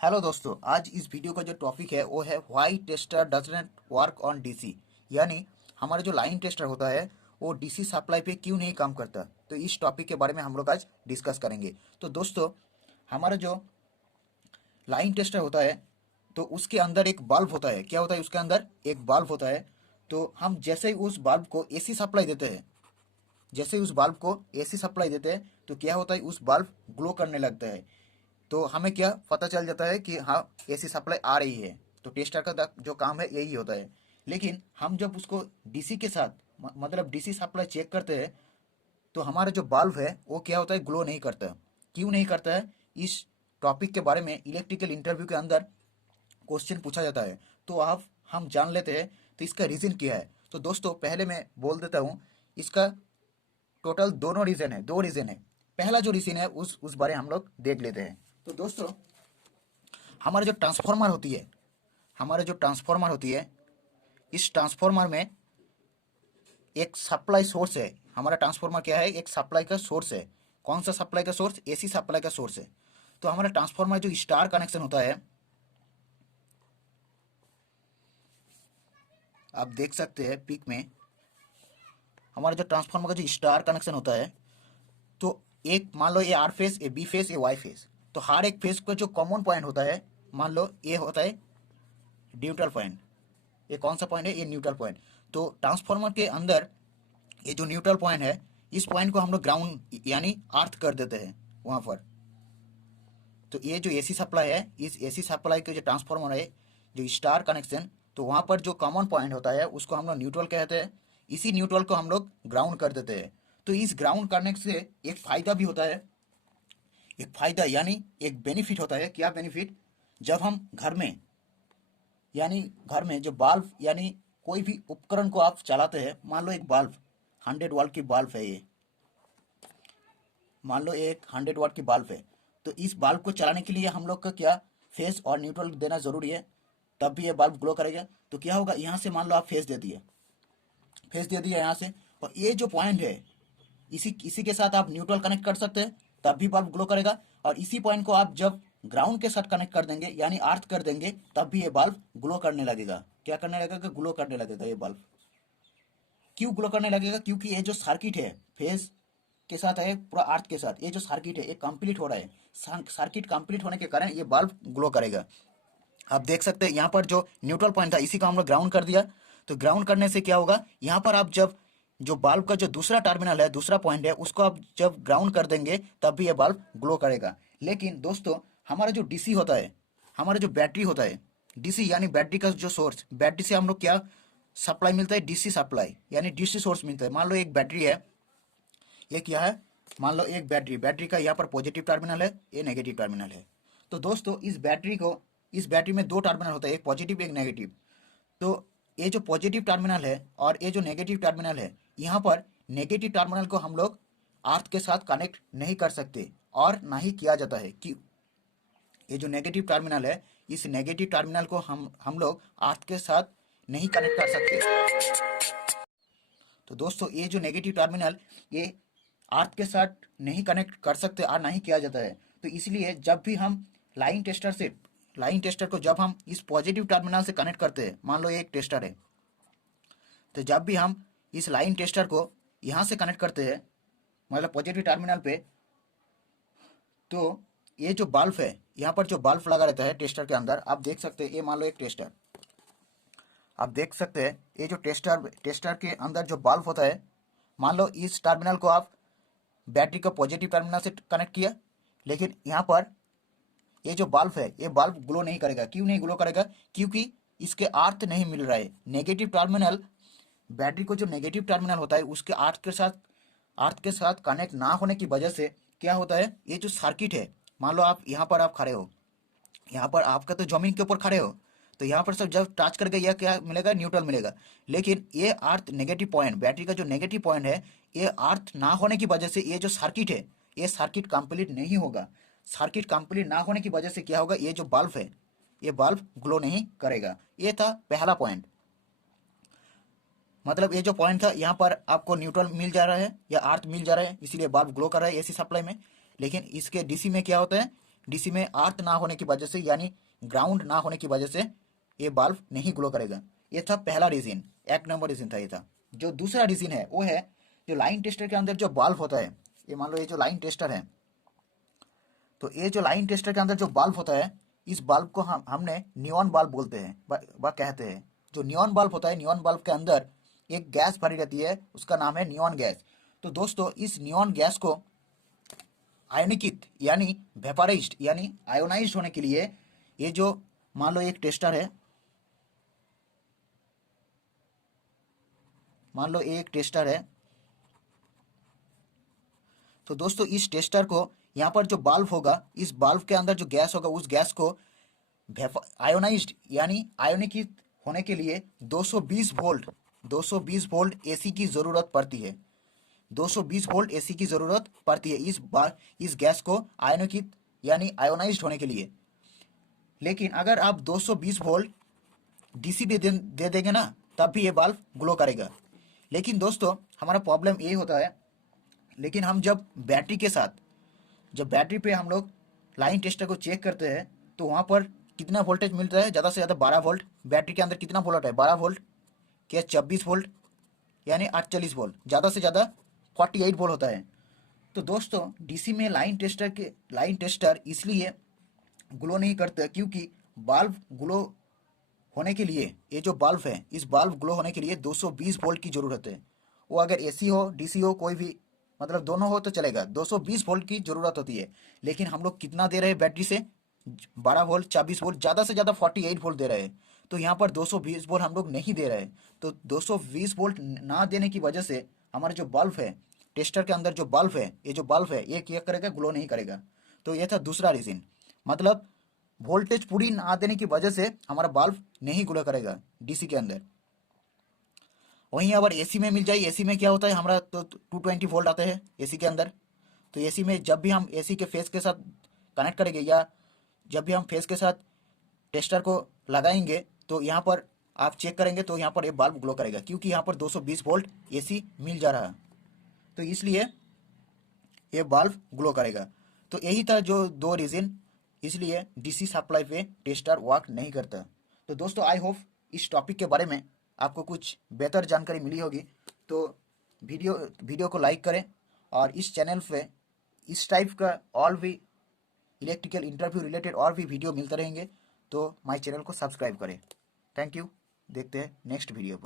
Hello दोस्तों, आज इस वीडियो का जो टॉपिक है वो है why tester doesn't work on DC. यानी हमारा जो लाइन टेस्टर होता है वो डीसी सप्लाई पे क्यों नहीं काम करता। तो इस टॉपिक के बारे में हम लोग आज डिस्कस करेंगे। तो दोस्तों, हमारा जो लाइन टेस्टर होता है तो उसके अंदर एक बल्ब होता है। क्या होता है? उसके अंदर एक बल्ब होता है। तो हम जैसे ही उस बल्ब को एसी सप्लाई देते हैं, जैसे ही उस बल्ब को एसी सप्लाई देते हैं तो क्या होता है, उस बल्ब ग्लो करने लगता है। तो हमें क्या पता चल जाता है कि हाँ, एसी सप्लाई आ रही है। तो टेस्टर का जो काम है यही होता है। लेकिन हम जब उसको डीसी के साथ मतलब डीसी सप्लाई चेक करते हैं तो हमारा जो बल्ब है वो क्या होता है, ग्लो नहीं करता। क्यों नहीं करता है? इस टॉपिक के बारे में इलेक्ट्रिकल इंटरव्यू के अंदर क्वेश्चन पूछा जाता है। तो आप हम जान लेते हैं तो इसका रीज़न क्या है। तो दोस्तों, पहले मैं बोल देता हूँ इसका टोटल दोनों रीज़न है, दो रीज़न है। पहला जो रीज़न है उस बारे हम लोग देख लेते हैं। तो दोस्तों, हमारा जो ट्रांसफार्मर होती है, हमारा जो ट्रांसफार्मर होती है, इस ट्रांसफार्मर में एक सप्लाई सोर्स है। हमारा ट्रांसफार्मर क्या है? एक सप्लाई का सोर्स है। कौन सा सप्लाई का सोर्स? एसी सप्लाई का सोर्स है। तो हमारा ट्रांसफार्मर जो स्टार कनेक्शन होता है, आप देख सकते हैं पिक में, हमारा जो ट्रांसफार्मर का जो स्टार कनेक्शन होता है, तो एक मान लो ये आर फेस, ये बी फेस, ये वाई फेस। तो हर एक फेस का जो कॉमन पॉइंट होता है, मान लो ये होता है न्यूट्रल पॉइंट। ये कौन सा पॉइंट है? ये न्यूट्रल पॉइंट। तो ट्रांसफार्मर के अंदर ये जो न्यूट्रल पॉइंट है, इस पॉइंट को हम लोग ग्राउंड यानी अर्थ कर देते हैं वहाँ पर। तो ये जो एसी सप्लाई है, इस एसी सप्लाई के जो ट्रांसफार्मर है, जो स्टार कनेक्शन, तो वहाँ पर जो कॉमन पॉइंट होता है उसको हम लोग न्यूट्रल कहते हैं। इसी न्यूट्रल को हम लोग ग्राउंड कर देते हैं। तो इस ग्राउंड करने से एक फ़ायदा भी होता है। एक फ़ायदा यानी एक बेनिफिट होता है। क्या बेनिफिट? जब हम घर में, यानी घर में जो बल्ब यानी कोई भी उपकरण को आप चलाते हैं, मान लो एक बल्ब 100 वाट की बल्ब है ये, मान लो एक 100 वाट की बल्ब है। तो इस बल्ब को चलाने के लिए हम लोग का क्या, फेस और न्यूट्रल देना ज़रूरी है, तब भी ये बल्ब ग्लो करेगा। तो क्या होगा, यहाँ से मान लो आप फेस दे दिए, फेस दे दिया यहाँ से, और ये जो पॉइंट है इसी इसी के साथ आप न्यूट्रल कनेक्ट कर सकते हैं, तब भी बल्ब ग्लो करेगा। और इसी पॉइंट को आप जब ग्राउंड के साथ कनेक्ट कर देंगे यानी अर्थ कर देंगे, तब भी ये बल्ब ग्लो करने लगेगा। क्या करने लगेगा? ग्लो करने लगेगा ये बल्ब। क्यों ग्लो करने लगेगा? क्योंकि ये जो सर्किट है फेस के साथ है, पूरा अर्थ के साथ, ये जो सर्किट है ये कंप्लीट हो रहा है। सर्किट कंप्लीट होने के कारण ये बल्ब ग्लो करेगा। आप देख सकते हैं यहाँ पर जो न्यूट्रल पॉइंट था इसी को हम लोग ग्राउंड कर दिया। तो ग्राउंड करने से क्या होगा, यहाँ पर आप जब जो बल्ब का जो दूसरा टर्मिनल है, दूसरा पॉइंट है, उसको आप जब ग्राउंड कर देंगे तब भी ये बल्ब ग्लो करेगा। लेकिन दोस्तों, हमारा जो डीसी होता है, हमारा जो बैटरी होता है, डीसी यानी बैटरी का जो सोर्स, बैटरी से हम लोग क्या सप्लाई मिलता है? डीसी सप्लाई यानी डीसी सोर्स मिलता है। मान लो एक बैटरी है, ये क्या है? मान लो एक बैटरी, बैटरी का यहाँ पर पॉजिटिव टर्मिनल है, ये नेगेटिव टर्मिनल है। तो दोस्तों, इस बैटरी में दो टर्मिनल होता है, एक पॉजिटिव एक नेगेटिव। तो ये जो पॉजिटिव टर्मिनल है और ये जो नेगेटिव टर्मिनल है, यहाँ पर नेगेटिव टर्मिनल को हम लोग अर्थ के साथ कनेक्ट नहीं कर सकते और ना ही किया जाता है कि ये जो नेगेटिव टर्मिनल है, इस नेगेटिव टर्मिनल को हम लोग अर्थ के साथ नहीं कनेक्ट कर सकते। तो दोस्तों, ये जो नेगेटिव टर्मिनल, ये अर्थ के साथ नहीं कनेक्ट कर सकते और नहीं किया जाता है। तो इसलिए जब भी हम लाइन टेस्टर को जब हम इस पॉजिटिव टर्मिनल से कनेक्ट करते हैं, मान लो ये एक टेस्टर है, तो जब भी हम इस लाइन टेस्टर को यहाँ से कनेक्ट करते हैं, मतलब पॉजिटिव टर्मिनल पे, तो ये जो बल्ब है, यहाँ पर जो बल्ब लगा रहता है टेस्टर के अंदर, आप देख सकते हैं, ये मान लो एक टेस्टर, आप देख सकते हैं ये जो टेस्टर के अंदर जो बल्ब होता है, मान लो इस टर्मिनल को आप बैटरी का पॉजिटिव टर्मिनल से कनेक्ट किया, लेकिन यहाँ पर ये जो बल्ब है ये बल्ब ग्लो नहीं करेगा। क्यों नहीं ग्लो करेगा? क्योंकि इसके अर्थ नहीं मिल रहा है। नेगेटिव टर्मिनल, बैटरी को जो नेगेटिव टर्मिनल होता है उसके अर्थ के साथ कनेक्ट ना होने की वजह से क्या होता है, ये जो सर्किट है, मान लो आप यहाँ पर आप खड़े हो, यहाँ पर आपका तो जमीन के ऊपर खड़े हो, तो यहाँ पर सब जब टच करके यह क्या मिलेगा? न्यूट्रल मिलेगा। लेकिन ये अर्थ नेगेटिव पॉइंट, बैटरी का जो नेगेटिव पॉइंट है, ये अर्थ ना होने की वजह से ये जो सर्किट है, ये सर्किट कंप्लीट नहीं होगा। सर्किट कंप्लीट ना होने की वजह से क्या होगा, ये जो बल्ब है ये बल्ब ग्लो नहीं करेगा। ये था पहला पॉइंट। मतलब ये जो पॉइंट था, यहाँ पर आपको न्यूट्रल मिल जा रहा है या अर्थ मिल जा रहा है, इसीलिए बल्ब ग्लो कर रहा है एसी सप्लाई में। लेकिन इसके डीसी में क्या होता है, डीसी में अर्थ ना होने की वजह से, यानी ग्राउंड ना होने की वजह से ये बल्ब नहीं ग्लो करेगा। ये था पहला रीजन, 1 नंबर रीजन था ये था। जो दूसरा रीजन है वो है जो लाइन टेस्टर के अंदर जो बल्ब होता है, ये मान लो ये जो लाइन टेस्टर है, तो ये जो लाइन टेस्टर के अंदर जो बल्ब होता है, इस बल्ब को हमने नियॉन बल्ब बोलते हैं व कहते हैं। जो नियॉन बल्ब होता है, नियॉन बल्ब के अंदर एक गैस भरी रहती है, उसका नाम है नियॉन गैस। तो दोस्तों इस नियॉन गैस को आयनिकित यानी वेपराइज्ड यानी आयोनाइज्ड होने के लिए, ये जो मान लो एक टेस्टर है, मान लो एक टेस्टर है, तो दोस्तों इस टेस्टर को यहाँ पर जो बल्ब होगा, इस बल्ब के अंदर जो गैस होगा, उस गैस को आयोनाइज्ड यानी आयोनिकित होने के लिए 220 वोल्ट एसी की जरूरत पड़ती है। 220 वोल्ट एसी की जरूरत पड़ती है इस गैस को आयोनिकित यानी आयोनाइज्ड होने के लिए। लेकिन अगर आप 220 वोल्ट डीसी भी दे देंगे ना, तब भी ये बल्ब ग्लो करेगा। लेकिन दोस्तों हमारा प्रॉब्लम ये होता है, लेकिन हम जब बैटरी के साथ, जब बैटरी पे हम लोग लाइन टेस्टर को चेक करते हैं, तो वहाँ पर कितना वोल्टेज मिलता है, ज़्यादा से ज़्यादा 12 वोल्ट। बैटरी के अंदर कितना वोल्ट है, 12 वोल्ट, क्या 24 वोल्ट यानी 48 वोल्ट, ज़्यादा से ज़्यादा 48 वोल्ट होता है। तो दोस्तों डीसी में लाइन टेस्टर इसलिए ग्लो नहीं करता, क्योंकि बल्ब ग्लो होने के लिए, ये जो बल्ब है, इस बल्ब ग्लो होने के लिए 220 वोल्ट की ज़रूरत है। वो अगर एसी हो डीसी हो, कोई भी मतलब दोनों हो तो चलेगा, 220 वोल्ट की ज़रूरत होती है। लेकिन हम लोग कितना दे रहे हैं बैटरी से, 12 वोल्ट, 24 वोल्ट, ज़्यादा से ज़्यादा 48 वोल्ट दे रहे हैं। तो यहाँ पर 220 वोल्ट हम लोग नहीं दे रहे हैं। तो 220 वोल्ट ना देने की वजह से हमारा जो बल्ब है, टेस्टर के अंदर जो बल्ब है, ये जो बल्ब है ये क्या करेगा, ग्लो नहीं करेगा। तो ये था दूसरा रीज़न, मतलब वोल्टेज पूरी ना देने की वजह से हमारा बल्ब नहीं ग्लो करेगा डीसी के अंदर। वहीं अगर एसी में मिल जाए, एसी में क्या होता है, हमारा तो 220 वोल्ट आते हैं एसी के अंदर। तो एसी में जब भी हम एसी के फेस के साथ कनेक्ट करेंगे, या जब भी हम फेस के साथ टेस्टर को लगाएंगे, तो यहाँ पर आप चेक करेंगे तो यहाँ पर ये बल्ब ग्लो करेगा, क्योंकि यहाँ पर 220 वोल्ट एसी मिल जा रहा है, तो इसलिए ये बल्ब ग्लो करेगा। तो यही था जो दो रीज़न, इसलिए डीसी सप्लाई पे टेस्टर वर्क नहीं करता। तो दोस्तों आई होप इस टॉपिक के बारे में आपको कुछ बेहतर जानकारी मिली होगी। तो वीडियो को लाइक करें, और इस चैनल पे इस टाइप का और भी इलेक्ट्रिकल इंटरव्यू रिलेटेड और भी वीडियो मिलते रहेंगे, तो माय चैनल को सब्सक्राइब करें। थैंक यू, देखते हैं नेक्स्ट वीडियो पर।